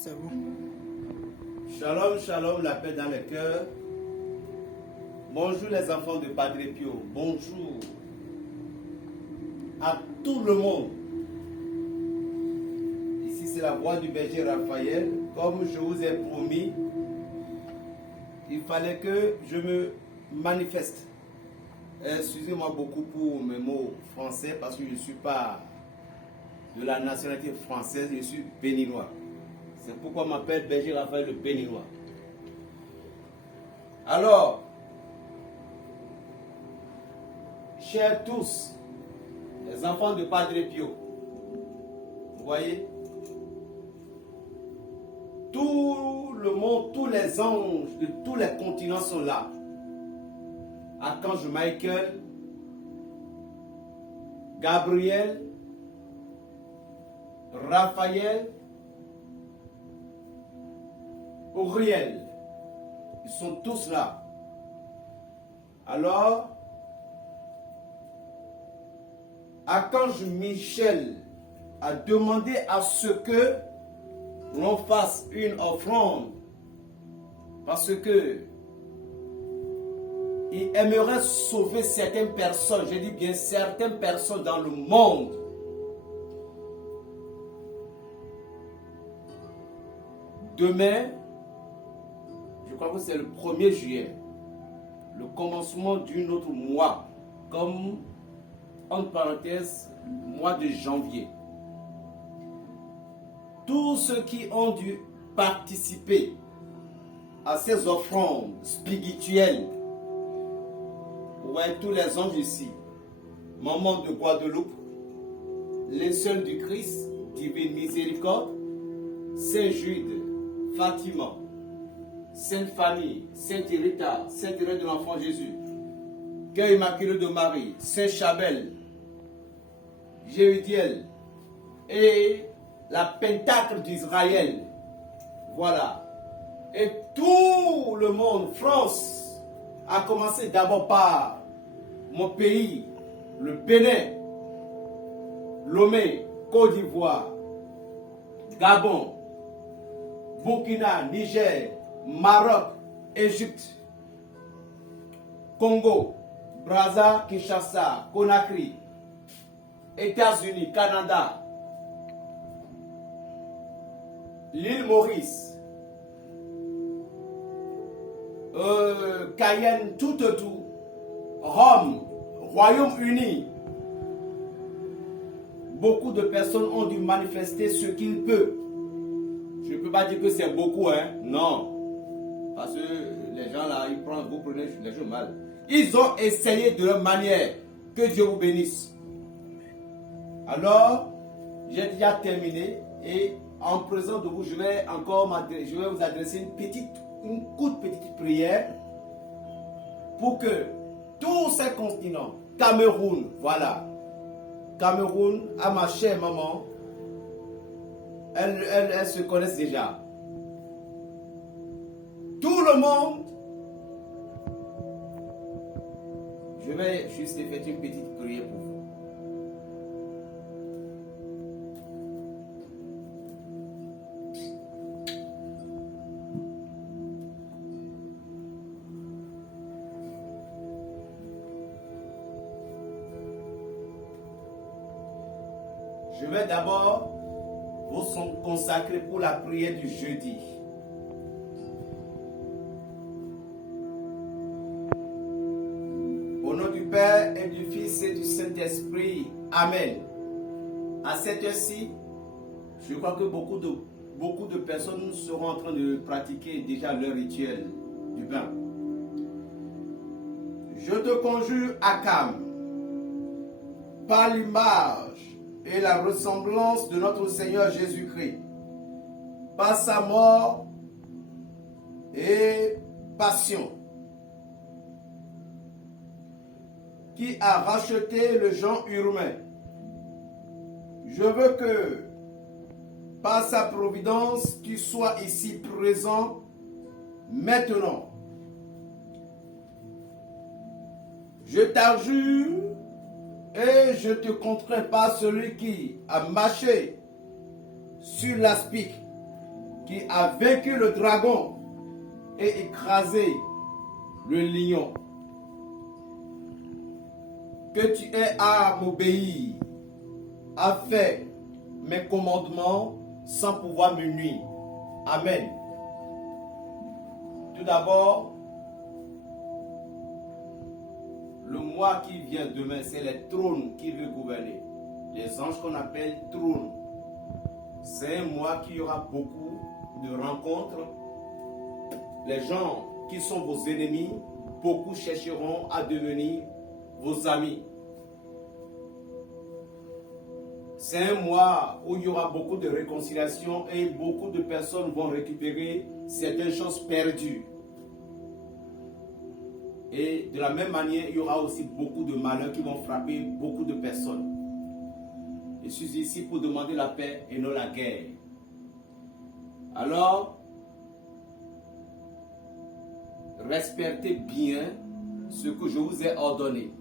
C'est bon. Shalom, shalom, la paix dans le cœur. Bonjour les enfants de Padre Pio. Bonjour à tout le monde. Ici c'est la voix du berger Raphaël. Comme je vous ai promis, il fallait que je me manifeste. Excusez-moi beaucoup pour mes mots français parce que je ne suis pas de la nationalité française, je suis béninois. C'est pourquoi on m'appelle berger Raphaël le béninois. Alors, chers tous, les enfants de Padre Pio, vous voyez, tout le monde, tous les anges de tous les continents sont là. Archange Michael, Gabriel, Raphaël, Uriel, ils sont tous là. Alors, Archange Michel a demandé à ce que l'on fasse une offrande parce que il aimerait sauver certaines personnes, je dis bien certaines personnes dans le monde. Demain, je crois que c'est le 1er juillet, le commencement d'un autre mois, comme entre parenthèses, mois de janvier. Tous ceux qui ont dû participer à ces offrandes spirituelles, ouais, tous les anges ici, Maman de Guadeloupe, les seuls du Christ, Divine Miséricorde, Saint Jude, Fatima, Sainte Famille, Sainte Rita, Sainte Thérèse de l'Enfant Jésus, Cœur Immaculé de Marie, Saint Chabel, Jéhudiel et la Pentacle d'Israël. Voilà. Et tout le monde, France, a commencé d'abord par mon pays, le Bénin, Lomé, Côte d'Ivoire, Gabon, Burkina, Niger, Maroc, Égypte, Congo, Brazza, Kinshasa, Conakry, États-Unis, Canada, l'île Maurice, Cayenne, tout, Rome, Royaume-Uni. Beaucoup de personnes ont dû manifester ce qu'ils peuvent. Je ne peux pas dire que c'est beaucoup, hein? Non. Parce que les gens là, vous prenez les choses mal. Ils ont essayé de leur manière. Que Dieu vous bénisse. Alors, j'ai déjà terminé et en présence de vous, je vais vous adresser une courte petite prière pour que tous ces continents, Cameroun, voilà, Cameroun, à ma chère maman, elles se connaissent déjà. Tout le monde, je vais juste faire une petite prière pour vous. Je vais d'abord vous consacrer pour la prière du jeudi. Au nom du Père et du Fils et du Saint-Esprit. Amen. À cette heure-ci, je crois que beaucoup de personnes seront en train de pratiquer déjà leur rituel du bain. Je te conjure, Akam, par l'image et la ressemblance de notre Seigneur Jésus-Christ, par sa mort et passion, qui a racheté le genre humain. Je veux que, par sa providence, tu sois ici présent maintenant. Je t'adjure et je te contrains par celui qui a marché sur l'aspic qui a vaincu le dragon et écrasé le lion. Que tu aies à m'obéir, à faire mes commandements sans pouvoir me nuire. Amen. Tout d'abord, le mois qui vient demain, c'est les trônes qui veulent gouverner. Les anges qu'on appelle trônes. C'est un mois qui y aura beaucoup de rencontres. Les gens qui sont vos ennemis, beaucoup chercheront à devenir vos amis. C'est un mois où il y aura beaucoup de réconciliation et beaucoup de personnes vont récupérer certaines choses perdues. Et de la même manière, il y aura aussi beaucoup de malheurs qui vont frapper beaucoup de personnes. Je suis ici pour demander la paix et non la guerre. Alors, respectez bien ce que je vous ai ordonné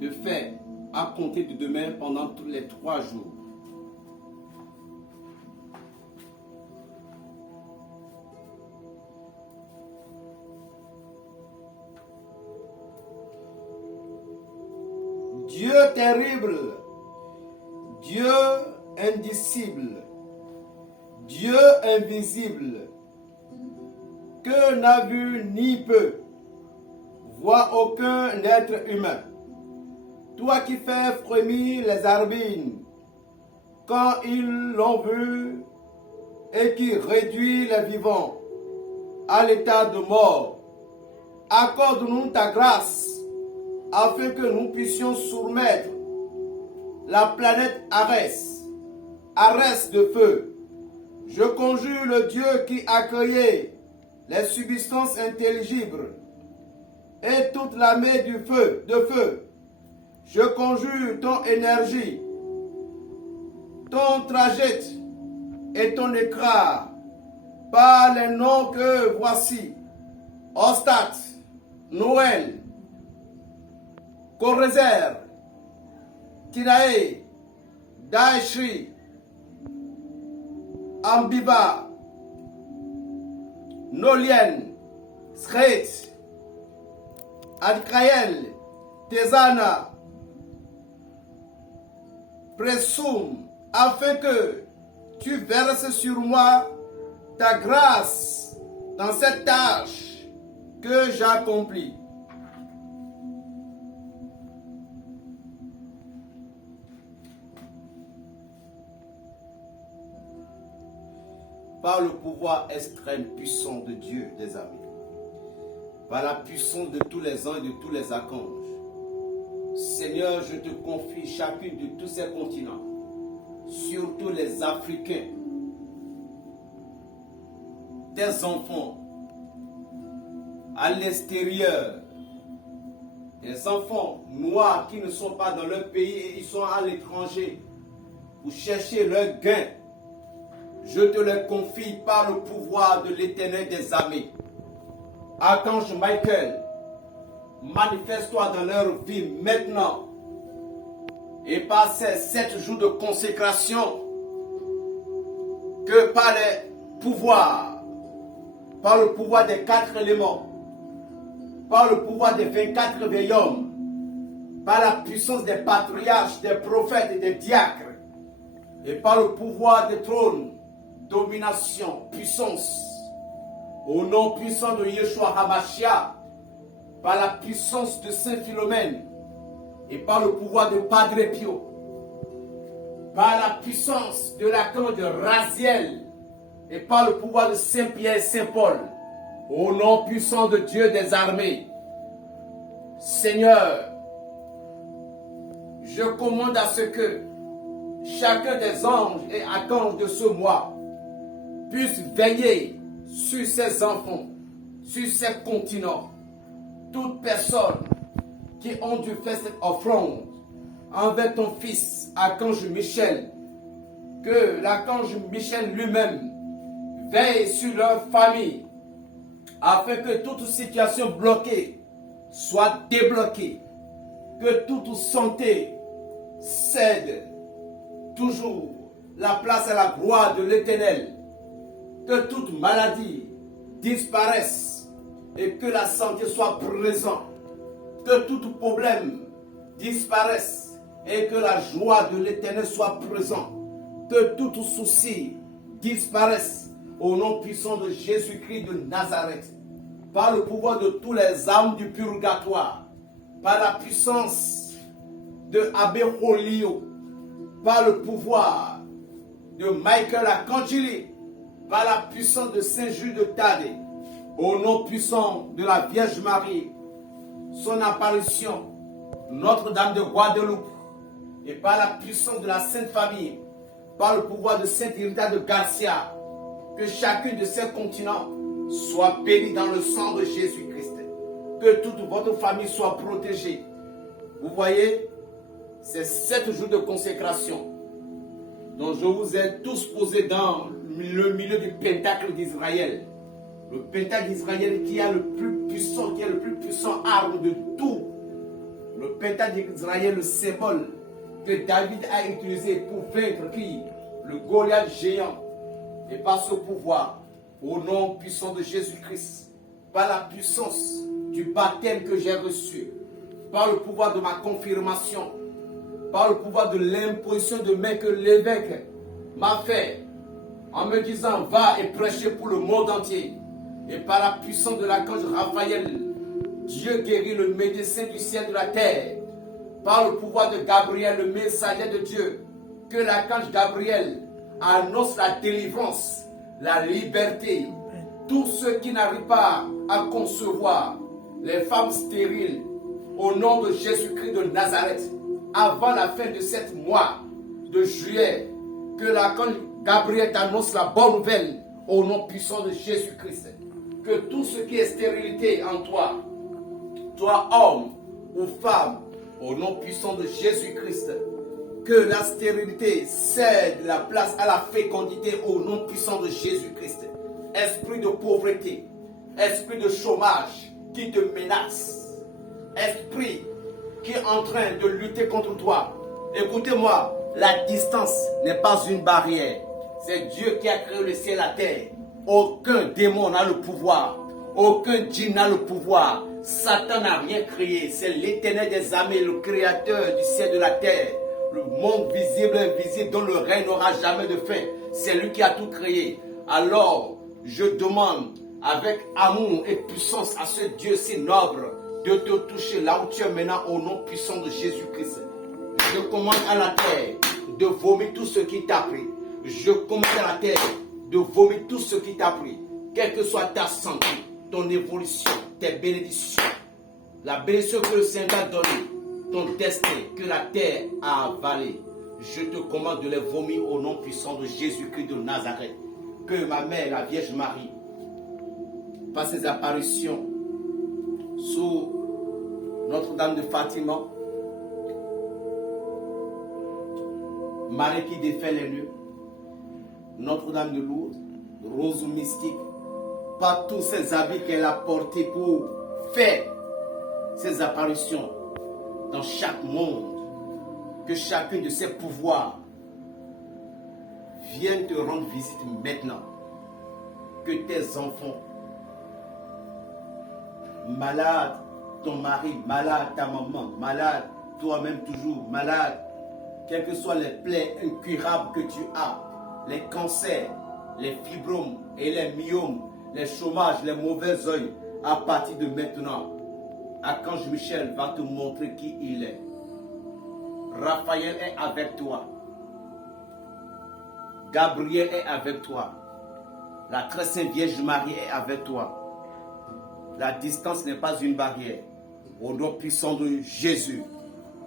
de faire à compter de demain pendant tous les 3 jours. Dieu terrible, Dieu indicible, Dieu invisible, que n'a vu ni peut voir aucun être humain. Toi qui fais frémir les arbines quand ils l'ont vu et qui réduis les vivants à l'état de mort, accorde-nous ta grâce afin que nous puissions soumettre la planète Arès, Arès de feu. Je conjure le Dieu qui a créé les substances intelligibles et toute l'armée du feu, de feu. Je conjure ton énergie, ton trajet et ton écrat par les noms que voici: Ostat, Noël, Korezer, Tirae, Daishri, Ambiba, Nolien, Schret, Adkrael, Tezana, Presum, afin que tu verses sur moi ta grâce dans cette tâche que j'accomplis. Par le pouvoir extrême puissant de Dieu, des amis, par la puissance de tous les anges et de tous les archanges, Seigneur, je te confie chacune de tous ces continents, surtout les Africains, des enfants à l'extérieur, des enfants noirs qui ne sont pas dans leur pays et ils sont à l'étranger pour chercher leur gain. Je te les confie par le pouvoir de l'Éternel des armées. Archange Michael, manifeste-toi dans leur vie maintenant. Et par ces 7 jours de consécration, que par les pouvoirs, par le pouvoir des 4 éléments, par le pouvoir des 24 veillhommes, par la puissance des patriarches, des prophètes et des diacres, et par le pouvoir des trônes, domination, puissance, au nom puissant de Yeshua HaMashiach, par la puissance de Saint Philomène et par le pouvoir de Padre Pio, par la puissance de l'archange de Raziel et par le pouvoir de Saint Pierre et Saint Paul, au nom puissant de Dieu des armées. Seigneur, je commande à ce que chacun des anges et archanges de ce mois puisse veiller sur ces enfants, sur ces continents, toute personne qui ont dû faire cette offrande envers ton fils, archange Michel, que l'archange Michel lui-même veille sur leur famille, afin que toute situation bloquée soit débloquée, que toute santé cède toujours la place à la gloire de l'Éternel, Que toute maladie disparaisse et que la santé soit présente. Que tout problème disparaisse et que la joie de l'Éternel soit présente. Que tout souci disparaisse au nom puissant de Jésus-Christ de Nazareth. Par le pouvoir de tous les âmes du purgatoire, par la puissance de Abbé Holio, par le pouvoir de Michael Arcangeli, par la puissance de Saint Jules de Thaddée, au nom puissant de la Vierge Marie, son apparition, Notre-Dame de Guadeloupe, et par la puissance de la Sainte Famille, par le pouvoir de Sainte Rita de Garcia, que chacun de ces continents soit béni dans le sang de Jésus-Christ. Que toute votre famille soit protégée. Vous voyez, c'est 7 jours de consécration. Donc je vous ai tous posés dans le milieu du Pentacle d'Israël. Le Pentacle d'Israël qui est le plus puissant arme de tout. Le Pentacle d'Israël, le symbole que David a utilisé pour vaincre qui? Le Goliath géant. Et par ce pouvoir, au nom puissant de Jésus-Christ, par la puissance du baptême que j'ai reçu, par le pouvoir de ma confirmation, par le pouvoir de l'imposition de main que l'évêque m'a fait, en me disant, va et prêcher pour le monde entier. Et par la puissance de l'archange Raphaël, Dieu guérit le médecin du ciel et de la terre. Par le pouvoir de Gabriel, le messager de Dieu, que l'archange Gabriel annonce la délivrance, la liberté. Tous ceux qui n'arrivent pas à concevoir, les femmes stériles, au nom de Jésus-Christ de Nazareth, avant la fin de ce mois de juillet, que l'archange Gabriel t'annonce la bonne nouvelle au nom puissant de Jésus-Christ. Que tout ce qui est stérilité en toi, toi homme ou femme, au nom puissant de Jésus-Christ, que la stérilité cède la place à la fécondité au nom puissant de Jésus-Christ. Esprit de pauvreté, esprit de chômage qui te menace, esprit qui est en train de lutter contre toi. Écoutez-moi, la distance n'est pas une barrière. C'est Dieu qui a créé le ciel et la terre. Aucun démon n'a le pouvoir. Aucun djinn n'a le pouvoir. Satan n'a rien créé. C'est l'Éternel des armées, le créateur du ciel et de la terre. Le monde visible et invisible dont le règne n'aura jamais de fin. C'est lui qui a tout créé. Alors, je demande avec amour et puissance à ce Dieu si noble de te toucher là où tu es maintenant au nom puissant de Jésus-Christ. Je commande à la terre de vomir tout ce qui t'a pris. Je commande à la terre de vomir tout ce qui t'a pris. Quelle que soit ta santé, ton évolution, tes bénédictions, la bénédiction que le Seigneur t'a donnée, ton destin que la terre a avalé. Je te commande de les vomir au nom puissant de Jésus-Christ de Nazareth. Que ma mère, la Vierge Marie, par ses apparitions sous Notre-Dame de Fatima, Marie qui défait les nœuds, Notre-Dame de Lourdes, Rose mystique, par tous ces habits qu'elle a portés pour faire ces apparitions dans chaque monde, que chacun de ces pouvoirs vienne te rendre visite maintenant. Que tes enfants, malades, ton mari, malade, ta maman, malade, toi-même toujours malade, quelles que soient les plaies incurables que tu as, les cancers, les fibromes et les myomes, les chômages, les mauvais œils, à partir de maintenant, Archange Michel va te montrer qui il est. Raphaël est avec toi. Gabriel est avec toi. La très sainte Vierge Marie est avec toi. La distance n'est pas une barrière. Au nom puissant de Jésus.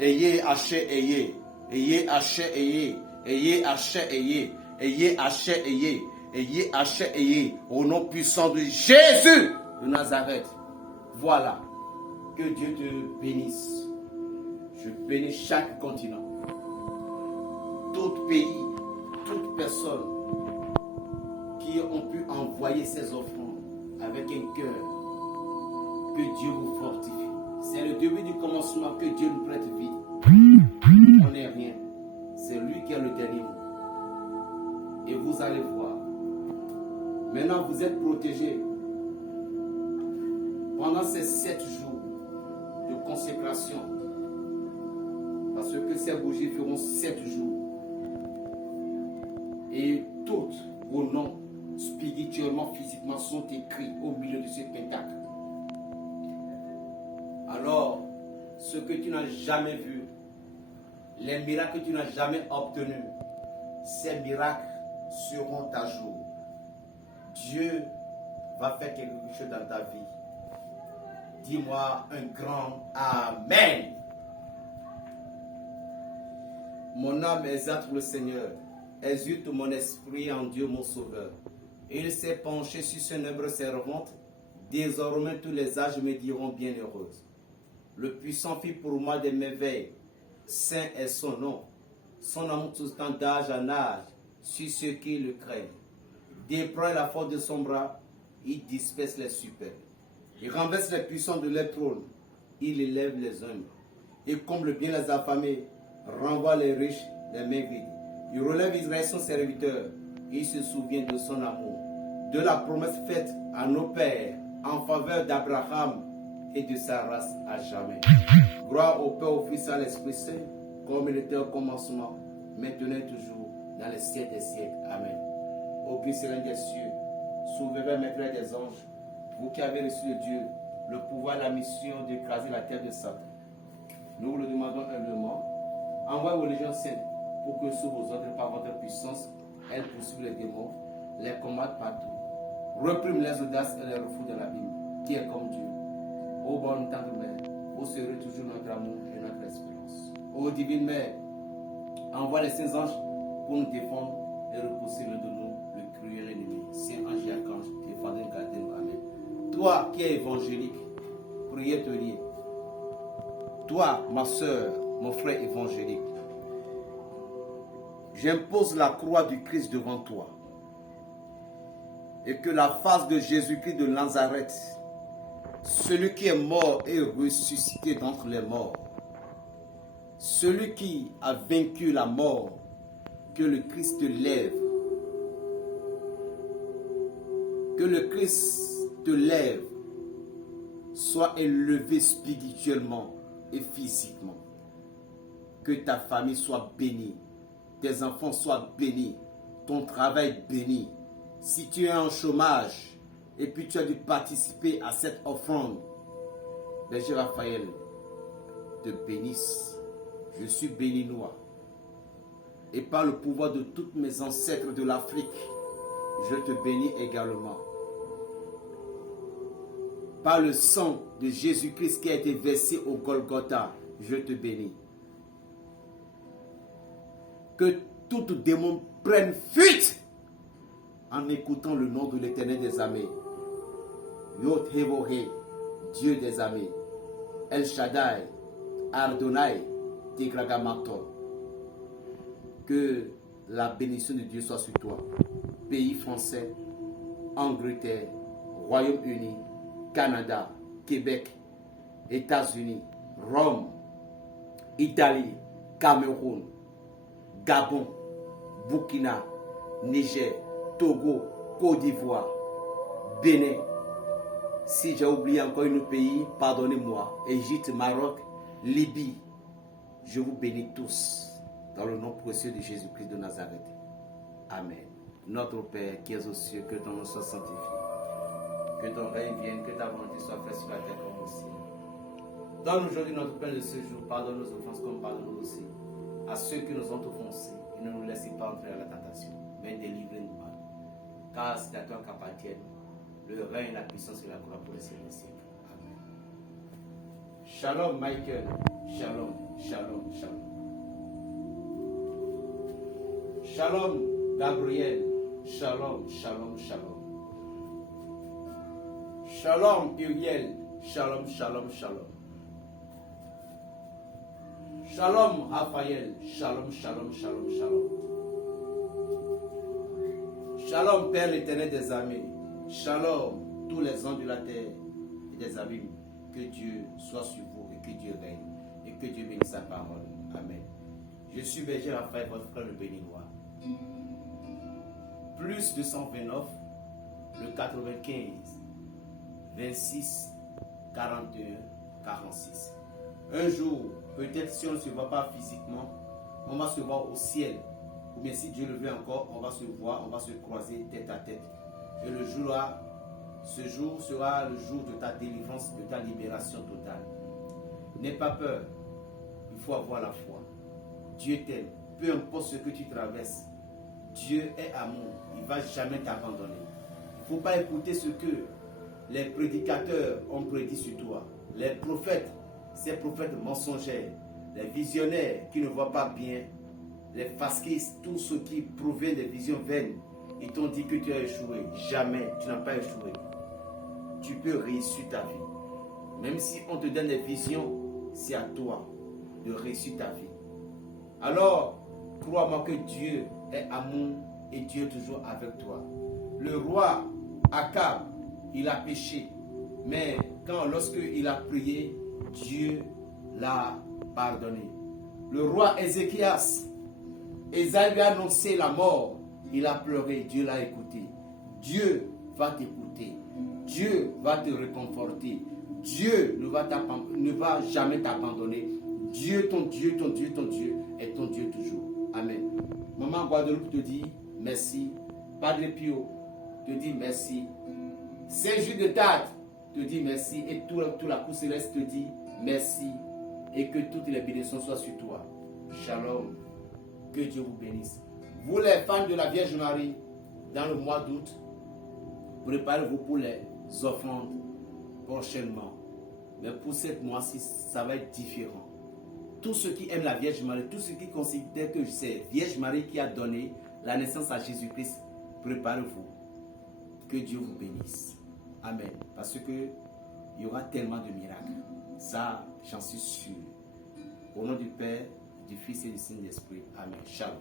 Ayez haché, ayez. Ayez haché, ayez. Ayez haché, ayez. Ayez haché, ayez. Ayez haché, ayez. Au nom puissant de Jésus de Nazareth. Voilà. Que Dieu te bénisse. Je bénis chaque continent. Tout pays, toute personne qui ont pu envoyer ces offrandes avec un cœur. Que Dieu vous fortifie. C'est le début du commencement, que Dieu nous prête vie. On n'est rien. C'est lui qui a le dernier mot. Et vous allez voir, Maintenant, vous êtes protégés. Pendant ces 7 jours de consécration, parce que ces bougies feront 7 jours, et tous vos noms, spirituellement, physiquement, sont écrits au milieu de ce pentacle. Alors, ce que tu n'as jamais vu, les miracles que tu n'as jamais obtenus, ces miracles seront à jour. Dieu va faire quelque chose dans ta vie. Dis-moi un grand Amen. Mon âme exalte le Seigneur, exulte mon esprit en Dieu mon Sauveur. Il s'est penché sur son œuvre servante. Désormais tous les âges me diront bienheureuse. Le puissant fit pour moi des merveilles. Saint est son nom. Son amour tout temps d'âge en âge sur ceux qui le craignent. Déploie la force de son bras, il disperse les superbes. Il renverse les puissants de leur trône. Il élève les humbles. Il comble bien les affamés. Renvoie les riches, les mains vides. Il relève Israël son serviteur. Il se souvient de son amour, de la promesse faite à nos pères en faveur d'Abraham et de sa race à jamais. Gloire au Père, au Fils et à l'Esprit Saint, comme il était au commencement, maintenant et toujours, dans les siècles des siècles. Amen. Ô Christ Seigneur des cieux, souverain maître des anges, vous qui avez reçu de Dieu le pouvoir et la mission d'écraser la terre de Satan, nous vous le demandons humblement. Envoyez vos légions saintes pour que sous vos ordres, par votre puissance, elles poursuivent les démons, les combattent partout, repriment les audaces et les refouent de l'abîme, qui est comme Dieu. Ô bonne tendre mère, vous serez toujours notre amour et notre espérance. Ô divine mère, envoie les saints anges pour nous défendre et repousser le de nous, le cruel ennemi. Saint ange et archange, défendez-nous, gardez-nous. Amen. Toi qui es évangélique, priez te lier. Toi, ma soeur, mon frère évangélique, j'impose la croix du Christ devant toi. Et que la face de Jésus-Christ de Nazareth, celui qui est mort et ressuscité d'entre les morts, celui qui a vaincu la mort, que le Christ te lève. Que le Christ te lève, soit élevé spirituellement et physiquement. Que ta famille soit bénie, tes enfants soient bénis, ton travail béni. Si tu es en chômage et puis tu as dû participer à cette offrande, Berger Raphaël te bénisse. Je suis béninois. Et par le pouvoir de tous mes ancêtres de l'Afrique, je te bénis également. Par le sang de Jésus-Christ qui a été versé au Golgotha, je te bénis. Que tout démon prenne fuite en écoutant le nom de l'Éternel des armées. Yod-Hé-Vo-Hé, Dieu des armées. El Shaddai, Adonai, Tetragrammaton. Que la bénédiction de Dieu soit sur toi. Pays français, Angleterre, Royaume-Uni, Canada, Québec, États-Unis, Rome, Italie, Cameroun, Gabon, Burkina, Niger, Togo, Côte d'Ivoire, Bénin. Si j'ai oublié encore un pays, pardonnez-moi. Égypte, Maroc, Libye. Je vous bénis tous dans le nom précieux de Jésus-Christ de Nazareth. Amen. Notre Père qui es aux cieux, que ton nom soit sanctifié. Que ton règne vienne, que ta volonté soit faite sur la terre comme au ciel. Donne aujourd'hui notre pain de ce jour. Pardonne nos offenses comme pardonne-nous aussi à ceux qui nous ont offensés. Et ne nous laissez pas entrer à la tentation, mais délivre-nous du mal. Car c'est à toi qu'appartiennent le règne, la puissance et la gloire pour les siècles des siècles. Amen. Shalom Michael. Shalom, shalom, shalom. Shalom Gabriel. Shalom, shalom, shalom. Shalom Uriel. Shalom, shalom, shalom. Shalom Raphaël. Shalom, shalom, shalom, shalom. Shalom Père l'Éternel des armées. Shalom tous les anges de la terre et des abîmes. Que Dieu soit sur vous et que Dieu règne. Et que Dieu bénisse sa parole. Amen. Je suis Berger Raphaël, votre frère le béninois. Plus 229 95 26 41 46. Un jour, peut-être si on ne se voit pas physiquement, on va se voir au ciel. Ou bien si Dieu le veut encore, on va se voir, on va se croiser tête à tête. Et le jour là, ce jour sera le jour de ta délivrance, de ta libération totale. N'aie pas peur, il faut avoir la foi. Dieu t'aime, peu importe ce que tu traverses. Dieu est amour, il ne va jamais t'abandonner. Il ne faut pas écouter ce que les prédicateurs ont prédit sur toi. Les prophètes, ces prophètes mensongers, les visionnaires qui ne voient pas bien, les fascistes, tous ceux qui proviennent des visions vaines, ils t'ont dit que tu as échoué. Jamais, tu n'as pas échoué. Tu peux réussir ta vie. Même si on te donne des visions, c'est à toi de réussir ta vie. Alors, crois-moi que Dieu est amour et Dieu est toujours avec toi. Le roi Akab, il a péché. Mais lorsqu'il a prié, Dieu l'a pardonné. Le roi Ézéchias, Ésaïe lui a annoncé la mort. Il a pleuré, Dieu l'a écouté. Dieu va t'écouter. Dieu va te réconforter. Dieu ne va jamais t'abandonner. Dieu, ton Dieu, ton Dieu, ton Dieu est ton Dieu toujours. Amen. Maman Guadeloupe te dit merci. Padre Pio te dit merci. Saint-Jude de Tade te dit merci. Et toute la cour céleste te dit merci. Et que toutes les bénédictions soient sur toi. Shalom. Que Dieu vous bénisse. Vous les fans de la Vierge Marie, dans le mois d'août, préparez-vous pour les offrandes prochainement. Mais pour cette mois-ci, ça va être différent. Tous ceux qui aiment la Vierge Marie, tous ceux qui considèrent que c'est Vierge Marie qui a donné la naissance à Jésus-Christ, préparez-vous. Que Dieu vous bénisse. Amen. Parce que il y aura tellement de miracles. Ça, j'en suis sûr. Au nom du Père, du Fils et du Saint-Esprit. Amen. Shalom.